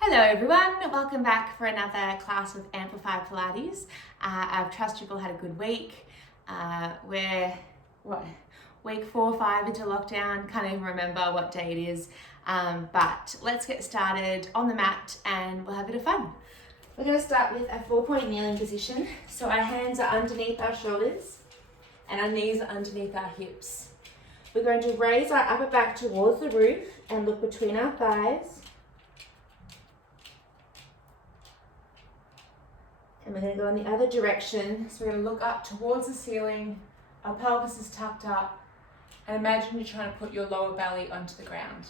Hello everyone, welcome back for another class with Amplify Pilates. I trust you've all had a good week. We're week 4 or 5 into lockdown, can't even remember what day it is, but let's get started on the mat and we'll have a bit of fun. We're going to start with a 4-point kneeling position. So our hands are underneath our shoulders and our knees are underneath our hips. We're going to raise our upper back towards the roof and look between our thighs. And we're going to go in the other direction. So we're going to look up towards the ceiling, our pelvis is tucked up, and imagine you're trying to put your lower belly onto the ground.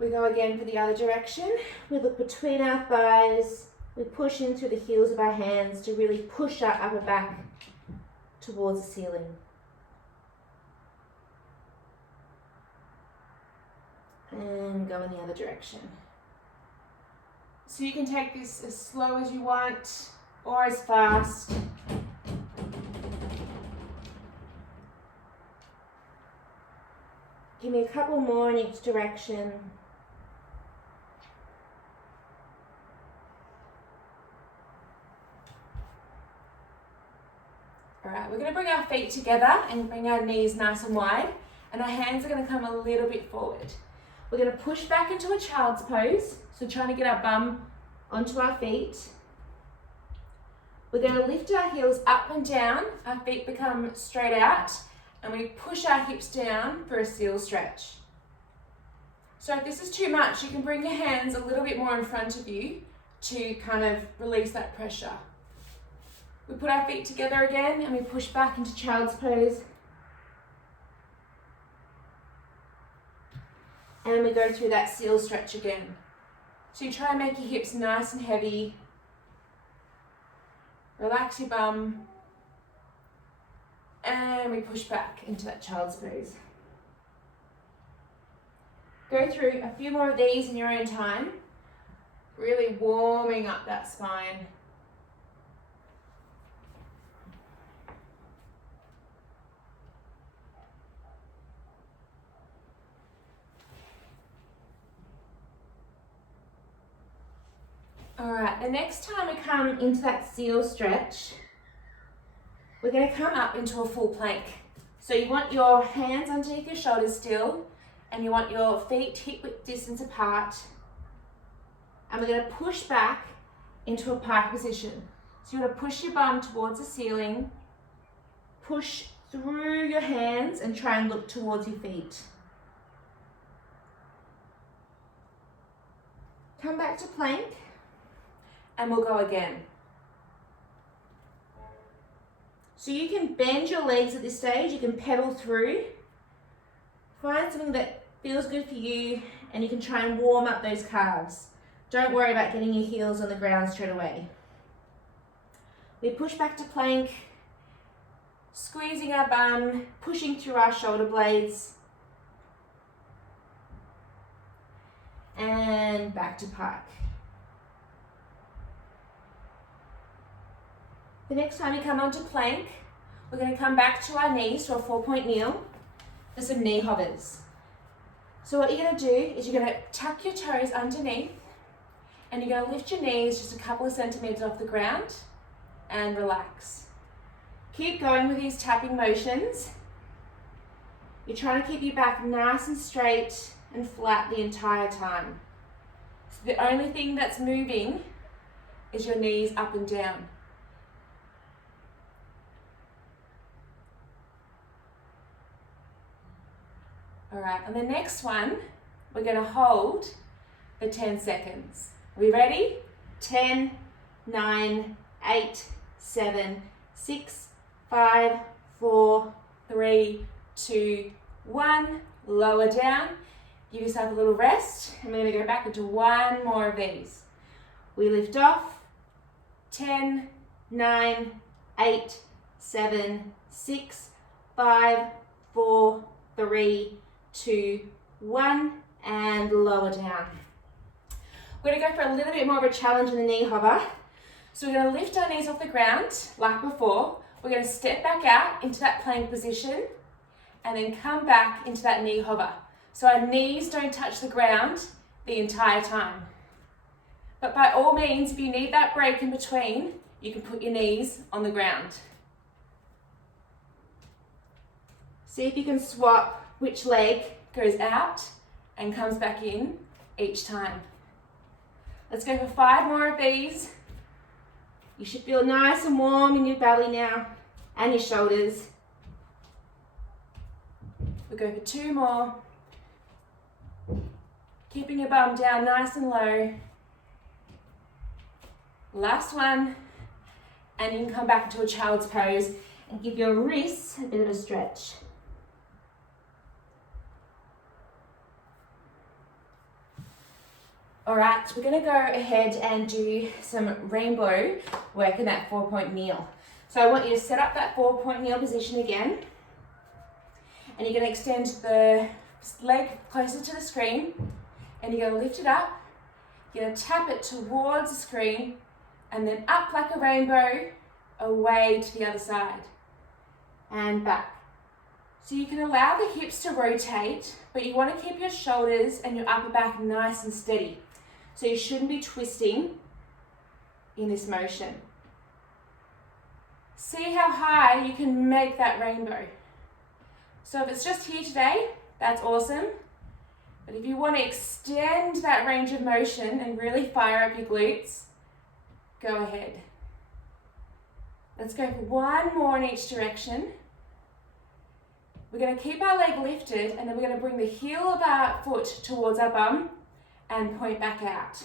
We go again for the other direction. We look between our thighs, we push in through the heels of our hands to really push our upper back towards the ceiling. And go in the other direction. So you can take this as slow as you want or as fast. Give me a couple more in each direction. All right, we're going to bring our feet together and bring our knees nice and wide, and our hands are going to come a little bit forward. We're going to push back into a child's pose, so trying to get our bum onto our feet. We're going to lift our heels up and down, our feet become straight out, and we push our hips down for a seal stretch. So if this is too much, you can bring your hands a little bit more in front of you to kind of release that pressure. We put our feet together again and we push back into child's pose. And we go through that seal stretch again. So you try and make your hips nice and heavy. Relax your bum. And we push back into that child's pose. Go through a few more of these in your own time. Really warming up that spine. All right, the next time we come into that seal stretch, we're going to come up into a full plank. So you want your hands underneath your shoulders still, and you want your feet hip width distance apart. And we're going to push back into a pike position. So you want to push your bum towards the ceiling, push through your hands and try and look towards your feet. Come back to plank. And we'll go again. So you can bend your legs at this stage, you can pedal through. Find something that feels good for you and you can try and warm up those calves. Don't worry about getting your heels on the ground straight away. We push back to plank, squeezing our bum, pushing through our shoulder blades. And back to pike. The next time you come onto plank, we're going to come back to our knees to a 4-point kneel for some knee hovers. So what you're going to do is you're going to tuck your toes underneath and you're going to lift your knees just a couple of centimeters off the ground and relax. Keep going with these tapping motions. You're trying to keep your back nice and straight and flat the entire time. So the only thing that's moving is your knees up and down. All right, on the next one, we're going to hold for 10 seconds. Are we ready? 10, 9, 8, 7, 6, 5, 4, 3, 2, 1. Lower down. Give yourself a little rest. And we're going to go back into one more of these. We lift off. 10, 9, 8, 7, 6, 5, 4, 3, 2, 1, and lower down. We're going to go for a little bit more of a challenge in the knee hover. So we're going to lift our knees off the ground like before. We're going to step back out into that plank position and then come back into that knee hover. So our knees don't touch the ground the entire time. But by all means, if you need that break in between, you can put your knees on the ground. See if you can swap which leg goes out and comes back in each time. Let's go for 5 more of these. You should feel nice and warm in your belly now and your shoulders. We'll go for 2 more. Keeping your bum down nice and low. Last one. And you can come back into a child's pose and give your wrists a bit of a stretch. All right, we're going to go ahead and do some rainbow work in that 4-point kneel. So I want you to set up that 4-point kneel position again. And you're going to extend the leg closer to the screen. And you're going to lift it up. You're going to tap it towards the screen. And then up like a rainbow, away to the other side. And back. So you can allow the hips to rotate, but you want to keep your shoulders and your upper back nice and steady. So you shouldn't be twisting in this motion. See how high you can make that rainbow. So if it's just here today, that's awesome. But if you want to extend that range of motion and really fire up your glutes, go ahead. Let's go for 1 more in each direction. We're going to keep our leg lifted and then we're going to bring the heel of our foot towards our bum and point back out.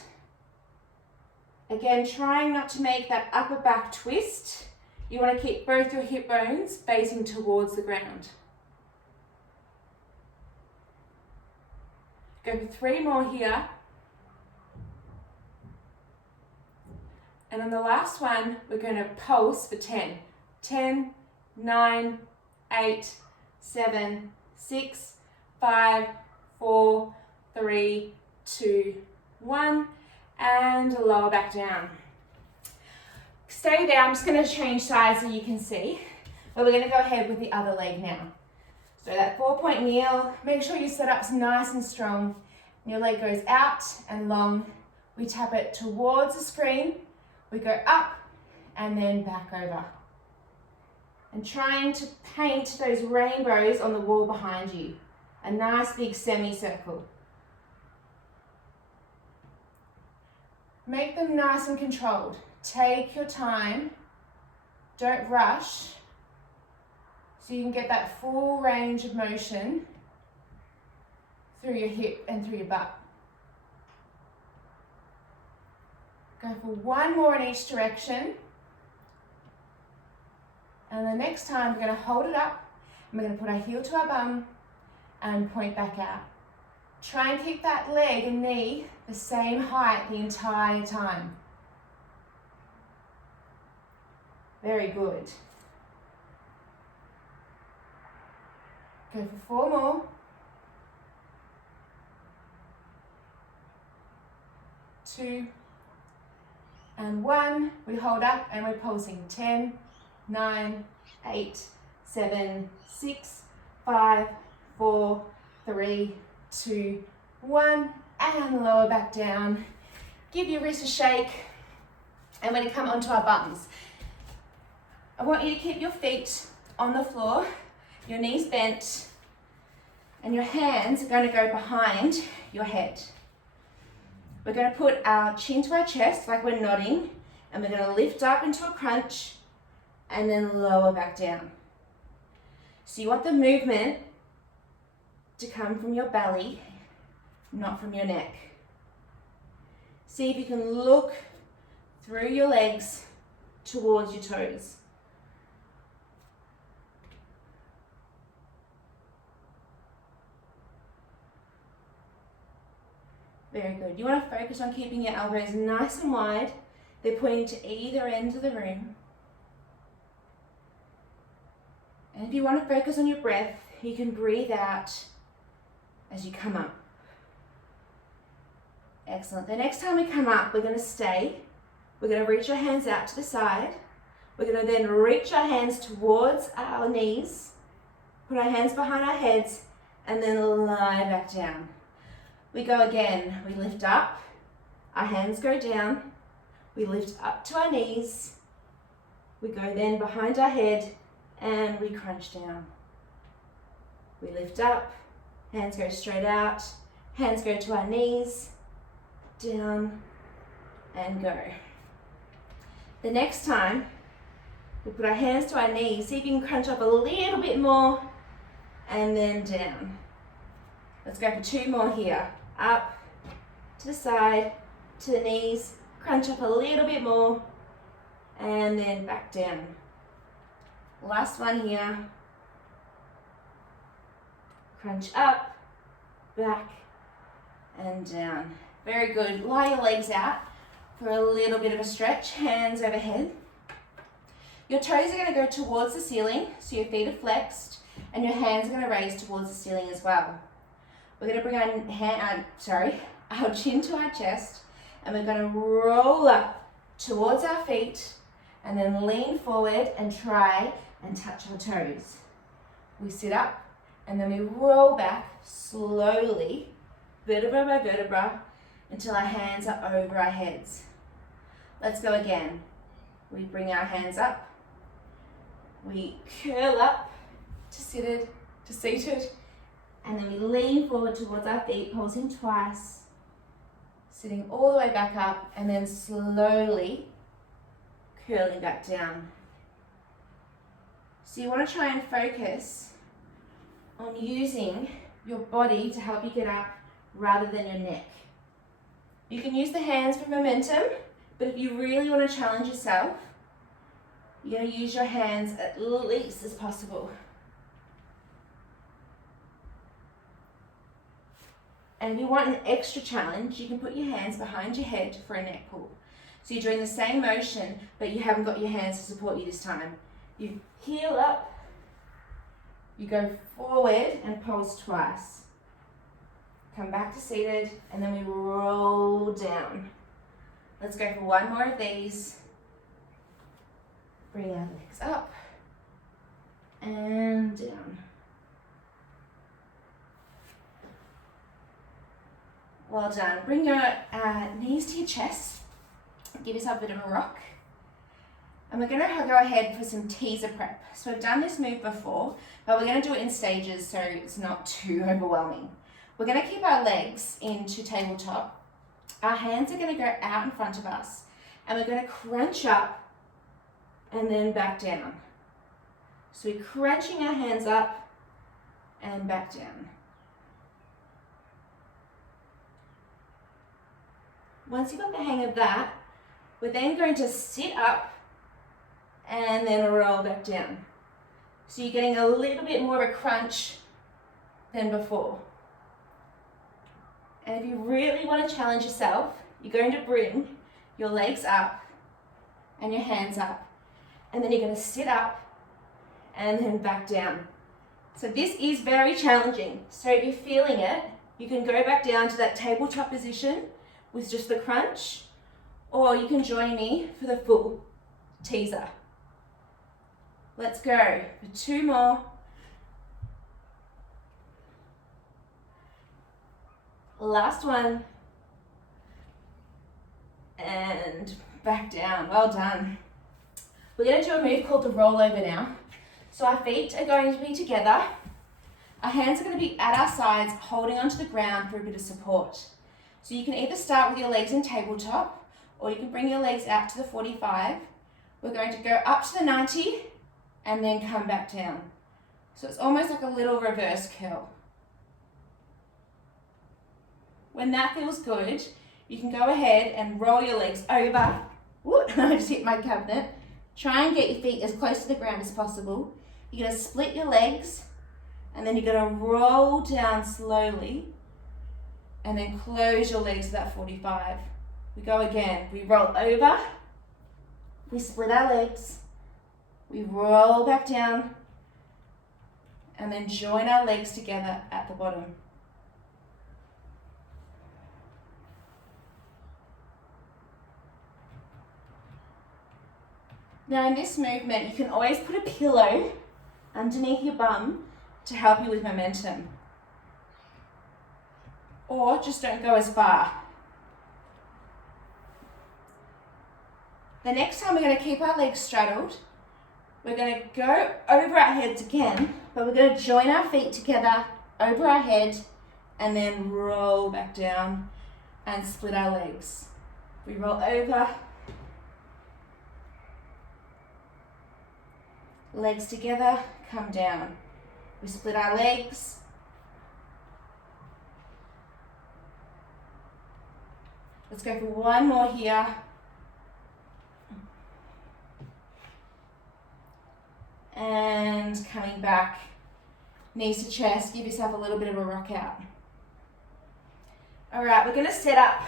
Again, trying not to make that upper back twist. You want to keep both your hip bones facing towards the ground. Go for 3 more here. And on the last one, we're going to pulse for 10. 10, 9, 8, 7, 6, 5, 4, 3, 2, 1, and lower back down. Stay there. I'm just going to change sides so you can see. But we're going to go ahead with the other leg now. So that 4-point kneel, make sure your setup's nice and strong. Your leg goes out and long. We tap it towards the screen. We go up and then back over. And trying to paint those rainbows on the wall behind you. A nice big semicircle. Make them nice and controlled. Take your time. Don't rush. So you can get that full range of motion through your hip and through your butt. Go for 1 more in each direction. And the next time we're going to hold it up and we're going to put our heel to our bum and point back out. Try and keep that leg and knee the same height the entire time. Very good. Go for 4 more. 2 and 1. We hold up and we're pulsing. 10, 9, 8, 7, 6, 5, 4, 3, 2, 1, and lower back down. Give your wrist a shake, and we're going to come onto our bums. I want you to keep your feet on the floor, your knees bent, and your hands are going to go behind your head. We're going to put our chin to our chest like we're nodding, and we're going to lift up into a crunch, and then lower back down. So you want the movement to come from your belly, not from your neck. See if you can look through your legs towards your toes. Very good. You want to focus on keeping your elbows nice and wide. They're pointing to either end of the room. And if you want to focus on your breath, you can breathe out as you come up. Excellent. The next time we come up, we're going to stay. We're going to reach our hands out to the side. We're going to then reach our hands towards our knees, put our hands behind our heads, and then lie back down. We go again. We lift up, our hands go down, we lift up to our knees, we go then behind our head and we crunch down. We lift up, hands go straight out, hands go to our knees, down and go. The next time, we put our hands to our knees, see if you can crunch up a little bit more and then down. Let's go for 2 more here. Up, to the side, to the knees, crunch up a little bit more and then back down. Last one here. Crunch up, back and down. Very good. Lie your legs out for a little bit of a stretch, hands overhead. Your toes are going to go towards the ceiling, so your feet are flexed, and your hands are going to raise towards the ceiling as well. We're going to bring our chin to our chest, and we're going to roll up towards our feet, and then lean forward and try and touch our toes. We sit up, and then we roll back slowly, vertebra by vertebra, until our hands are over our heads. Let's go again. We bring our hands up, we curl up to seated, and then we lean forward towards our feet, pulsing twice, sitting all the way back up, and then slowly curling back down. So you want to try and focus on using your body to help you get up rather than your neck. You can use the hands for momentum, but if you really want to challenge yourself, you're going to use your hands at least as possible. And if you want an extra challenge, you can put your hands behind your head for a neck pull. So you're doing the same motion, but you haven't got your hands to support you this time. You heel up, you go forward and pulse twice. Come back to seated, and then we roll down. Let's go for 1 more of these. Bring our legs up and down. Well done. Bring your knees to your chest. Give yourself a bit of a rock. And we're going to go ahead for some teaser prep. So we've done this move before, but we're going to do it in stages so it's not too overwhelming. We're going to keep our legs into tabletop. Our hands are going to go out in front of us, and we're going to crunch up and then back down. So we're crunching our hands up and back down. Once you've got the hang of that, we're then going to sit up and then roll back down. So you're getting a little bit more of a crunch than before. And if you really want to challenge yourself, you're going to bring your legs up and your hands up. And then you're going to sit up and then back down. So this is very challenging. So if you're feeling it, you can go back down to that tabletop position with just the crunch, or you can join me for the full teaser. Let's go for 2 more. Last one. And back down. Well done. We're going to do a move called the rollover now. So our feet are going to be together. Our hands are going to be at our sides, holding onto the ground for a bit of support. So you can either start with your legs in tabletop, or you can bring your legs out to the 45. We're going to go up to the 90 and then come back down. So it's almost like a little reverse curl. When that feels good, you can go ahead and roll your legs over. Whoop, I just hit my cabinet. Try and get your feet as close to the ground as possible. You're going to split your legs, and then you're going to roll down slowly, and then close your legs to that 45. We go again. We roll over, we split our legs, we roll back down, and then join our legs together at the bottom. Now in this movement, you can always put a pillow underneath your bum to help you with momentum. or just don't go as far. The next time we're going to keep our legs straddled. We're going to go over our heads again, but we're going to join our feet together over our head and then roll back down and split our legs. We roll over, legs together, come down. We split our legs. Let's go for one more here. And coming back, knees to chest, give yourself a little bit of a rock out. All right, we're going to set up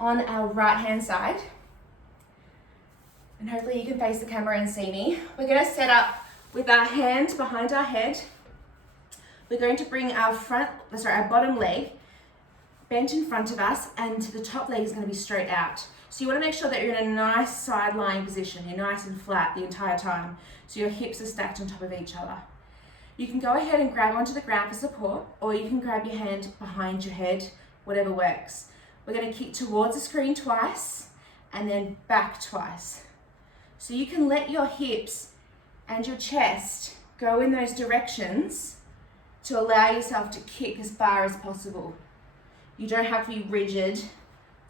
on our right hand side. And hopefully you can face the camera and see me. We're going to set up with our hands behind our head. We're going to bring our bottom leg bent in front of us, and the top leg is going to be straight out. So you want to make sure that you're in a nice side lying position. You're nice and flat the entire time. So your hips are stacked on top of each other. You can go ahead and grab onto the ground for support, or you can grab your hand behind your head, whatever works. We're going to kick towards the screen twice and then back twice. So you can let your hips and your chest go in those directions to allow yourself to kick as far as possible. You don't have to be rigid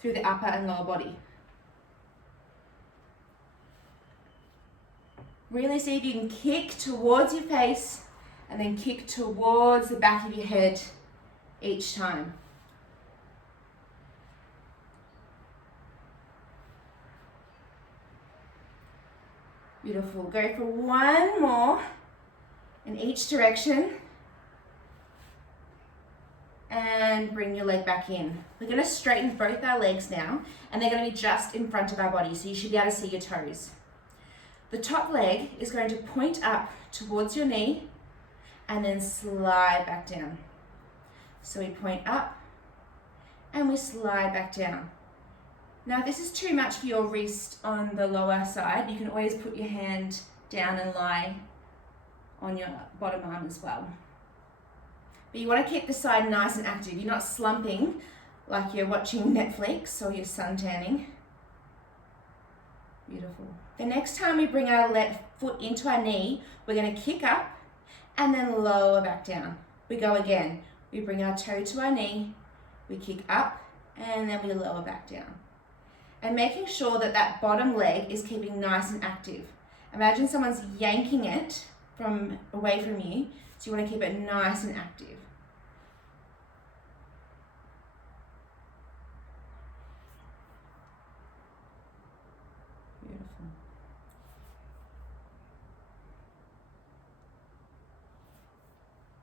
through the upper and lower body. Really see if you can kick towards your face and then kick towards the back of your head each time. Beautiful. Go for one more in each direction. And bring your leg back in. We're going to straighten both our legs now, and they're going to be just in front of our body, so you should be able to see your toes. The top leg is going to point up towards your knee and then slide back down. So we point up and we slide back down. Now, if this is too much for your wrist on the lower side, you can always put your hand down and lie on your bottom arm as well. But you want to keep the side nice and active. You're not slumping like you're watching Netflix or you're suntanning. Beautiful. The next time we bring our left foot into our knee, we're going to kick up and then lower back down. We go again. We bring our toe to our knee, we kick up, and then we lower back down. And making sure that that bottom leg is keeping nice and active. Imagine someone's yanking it away from you, so you want to keep it nice and active. Beautiful.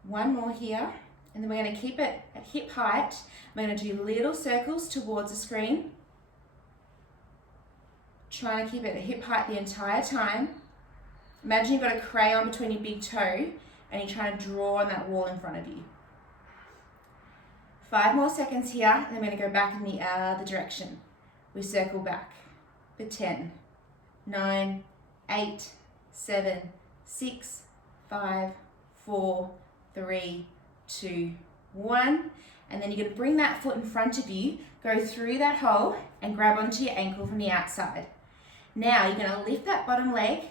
One more here, and then we're going to keep it at hip height. We're going to do little circles towards the screen. Try and keep it at hip height the entire time. Imagine you've got a crayon between your big toe and you're trying to draw on that wall in front of you. 5 more seconds here, and then we're going to go back in the other direction. We circle back for 10, 9, 8, 7, 6, 5, 4, 3, 2, 1. And then you're going to bring that foot in front of you, go through that hole and grab onto your ankle from the outside. Now you're going to lift that bottom leg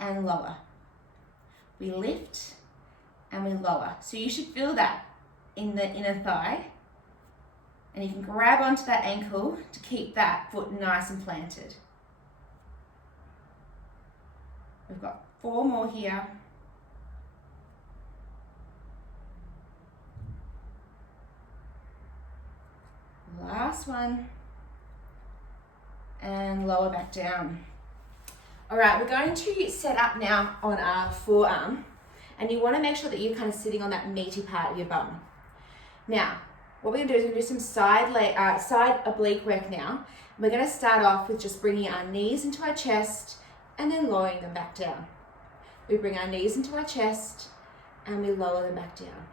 and lower. We lift and we lower. So you should feel that in the inner thigh. And you can grab onto that ankle to keep that foot nice and planted. We've got 4 more here. Last one. And lower back down. All right, we're going to set up now on our forearm, and you want to make sure that you're kind of sitting on that meaty part of your bum. Now, what we're going to do is we're going to do some side oblique work now. We're going to start off with just bringing our knees into our chest and then lowering them back down. We bring our knees into our chest and we lower them back down.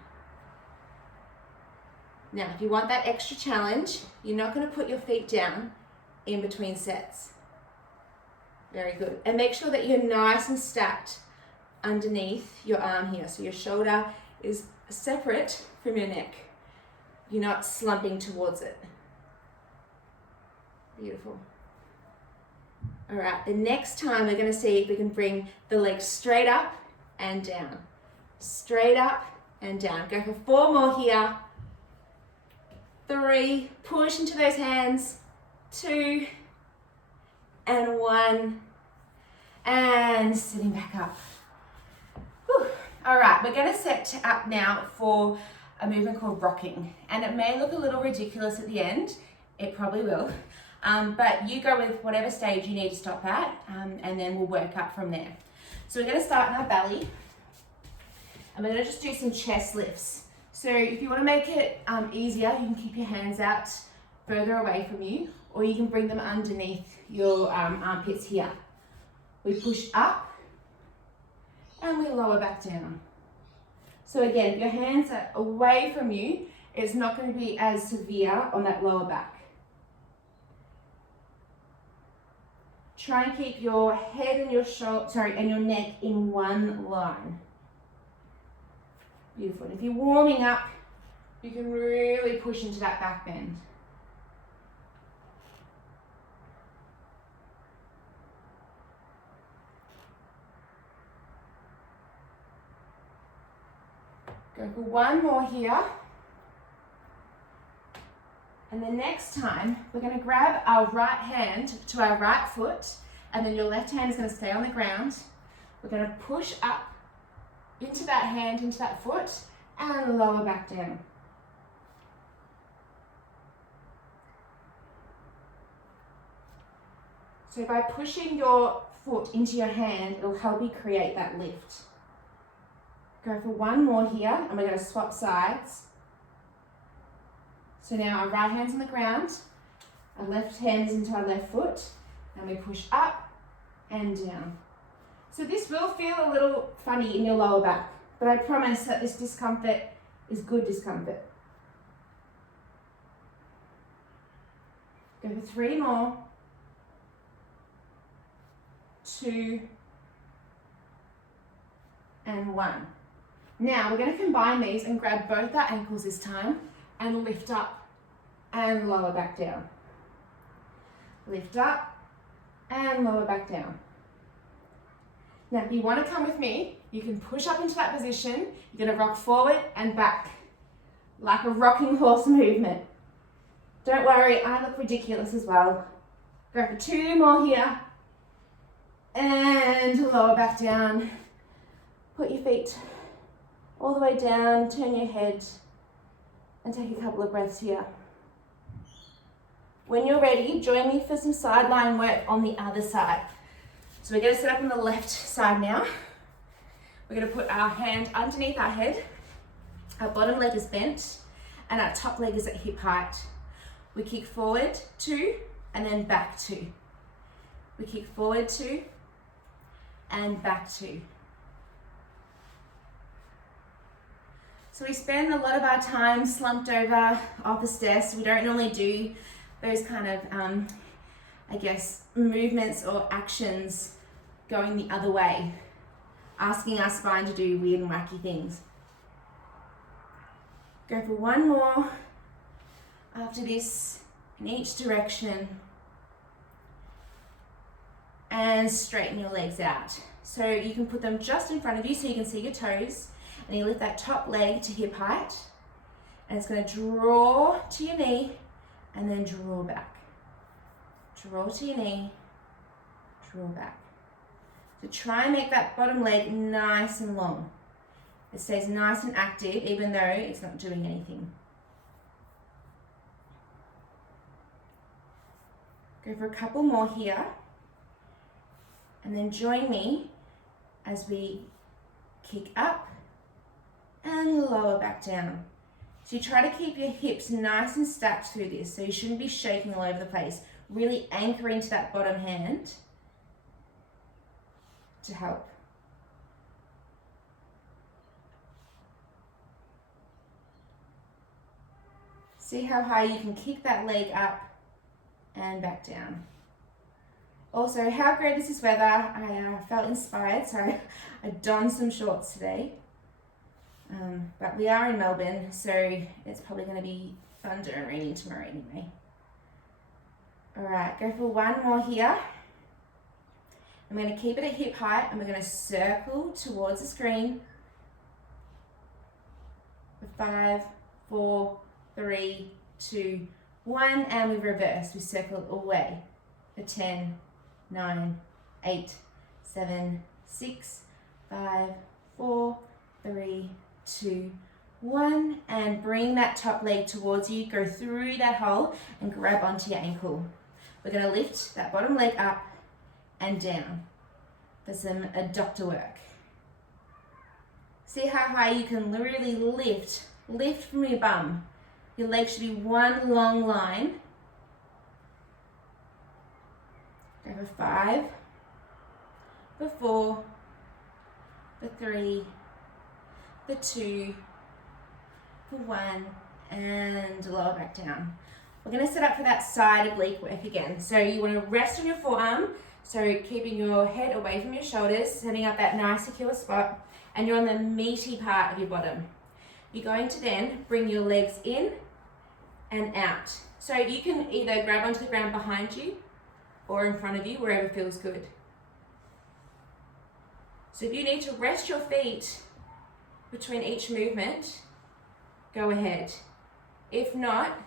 Now, if you want that extra challenge, you're not going to put your feet down in between sets. Very good. And make sure that you're nice and stacked underneath your arm here. So your shoulder is separate from your neck. you're not slumping towards it. Beautiful. All right, the next time we're going to see if we can bring the legs straight up and down. Straight up and down. Go for 4 more here. 3, push into those hands. 2 and 1. And sitting back up. Whew. All right, we're going to set up now for a movement called rocking. And it may look a little ridiculous at the end. It probably will. But you go with whatever stage you need to stop at, and then we'll work up from there. So we're going to start in our belly. And we're going to just do some chest lifts. So if you want to make it easier, you can keep your hands out further away from you, or you can bring them underneath your armpits here. We push up and we lower back down. So again, if your hands are away from you, it's not going to be as severe on that lower back. Try and keep your head and your and your neck in one line. Beautiful. And if you're warming up, you can really push into that back bend. Go for 1 more here. And the next time, we're going to grab our right hand to our right foot, and then your left hand is going to stay on the ground. We're going to push up into that hand, into that foot, and lower back down. So by pushing your foot into your hand, it'll help you create that lift. Go for 1 more here, and we're going to swap sides. So now our right hand's on the ground, our left hand is into our left foot, and we push up and down. So this will feel a little funny in your lower back, but I promise that this discomfort is good discomfort. Go for 3 more. 2 and 1. Now we're going to combine these and grab both our ankles this time and lift up and lower back down. Lift up and lower back down. Now if you want to come with me, you can push up into that position. You're going to rock forward and back like a rocking horse movement. Don't worry, I look ridiculous as well. Go for 2 more here and lower back down. Put your feet all the way down, turn your head and take a couple of breaths here. When you're ready, join me for some sideline work on the other side. So we're going to set up on the left side now. We're going to put our hand underneath our head. Our bottom leg is bent and our top leg is at hip height. We kick forward 2 and then back 2. We kick forward 2 and back 2. So we spend a lot of our time slumped over off the stairs. We don't normally do those kind of, movements or actions going the other way, asking our spine to do weird and wacky things. Go for 1 more after this in each direction. And straighten your legs out. So you can put them just in front of you so you can see your toes. And you lift that top leg to hip height. And it's going to draw to your knee and then draw back. Draw to your knee, draw back. So try and make that bottom leg nice and long. It stays nice and active even though it's not doing anything. Go for a couple more here. And then join me as we kick up and lower back down. So you try to keep your hips nice and stacked through this, so you shouldn't be shaking all over the place. Really anchor into that bottom hand to help. See how high you can kick that leg up and back down. Also, how great is this weather? I felt inspired, so I donned some shorts today. But we are in Melbourne, so it's probably going to be thunder and raining tomorrow anyway. All right, go for one more here. I'm going to keep it at hip height and we're going to circle towards the screen. 5, 4, 3, 2, 1, and we reverse. We circle away for 10, 9, 8, 7, 6, 5, 4, 3, 2, 1, and bring that top leg towards you. Go through that hole and grab onto your ankle. We're going to lift that bottom leg up and down for some adductor work. See how high you can really lift from your bum. Your legs should be one long line. Go for 5, for 4, for 3, for 2, for 1, and lower back down. We're going to set up for that side oblique work again. So you want to rest on your forearm, so keeping your head away from your shoulders, setting up that nice secure spot, and you're on the meaty part of your bottom. You're going to then bring your legs in and out. So you can either grab onto the ground behind you or in front of you, wherever feels good. So if you need to rest your feet between each movement, go ahead. If not,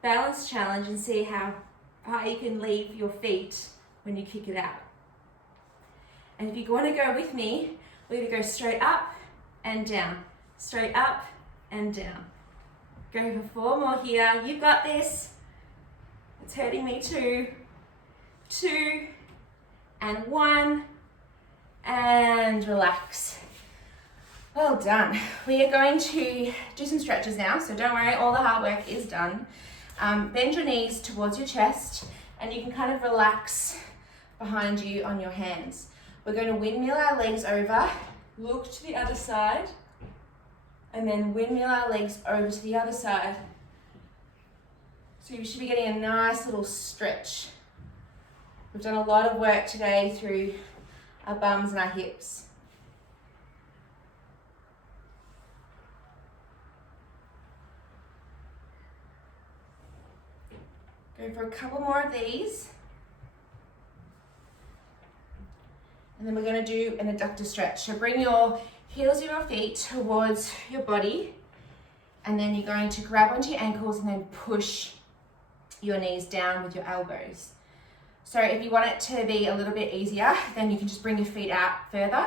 balance challenge and see how high you can leave your feet when you kick it out. And if you want to go with me, we're going to go straight up and down, straight up and down. Go for 4 more here. You've got this. It's hurting me too. 2 and 1 and relax. Well done. We are going to do some stretches now, so don't worry, all the hard work is done. Bend your knees towards your chest and you can kind of relax behind you on your hands. We're going to windmill our legs over, look to the other side, and then windmill our legs over to the other side. So you should be getting a nice little stretch. We've done a lot of work today through our bums and our hips. Go for a couple more of these. And then we're going to do an adductor stretch. So bring your heels of your feet towards your body. And then you're going to grab onto your ankles and then push your knees down with your elbows. So if you want it to be a little bit easier, then you can just bring your feet out further.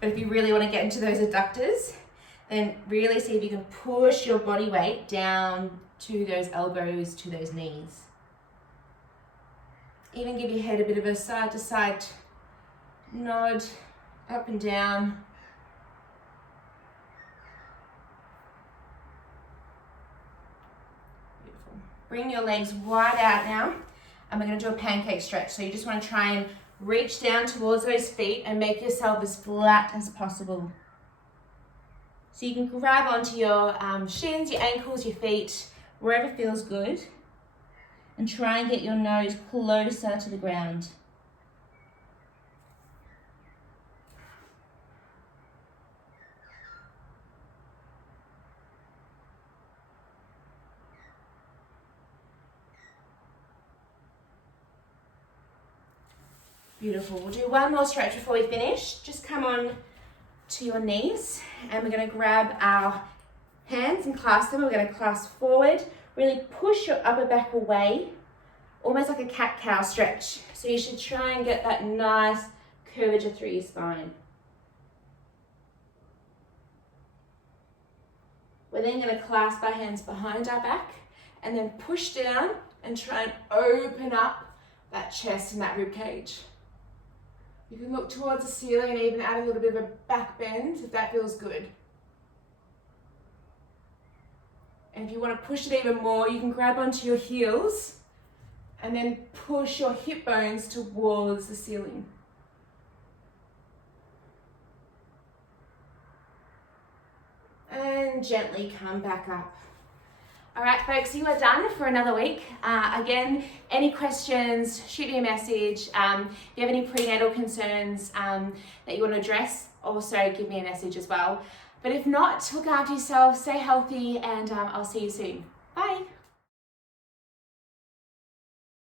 But if you really want to get into those adductors, then really see if you can push your body weight down to those elbows, to those knees. Even give your head a bit of a side to side nod, up and down. Beautiful. Bring your legs wide out now, and we're going to do a pancake stretch. So you just want to try and reach down towards those feet and make yourself as flat as possible. So you can grab onto your shins, your ankles, your feet, wherever feels good, and try and get your nose closer to the ground. Beautiful. We'll do one more stretch before we finish. Just come on to your knees and we're going to grab our hands and clasp them. We're going to clasp forward. Really push your upper back away, almost like a cat-cow stretch. So you should try and get that nice curvature through your spine. We're then going to clasp our hands behind our back and then push down and try and open up that chest and that rib cage. You can look towards the ceiling and even add a little bit of a back bend if that feels good. And if you want to push it even more, you can grab onto your heels and then push your hip bones towards the ceiling. And gently come back up. All right, folks, you are done for another week. Again, any questions, shoot me a message. If you have any prenatal concerns that you want to address, also give me a message as well. But if not, look after yourself, stay healthy, and I'll see you soon. Bye.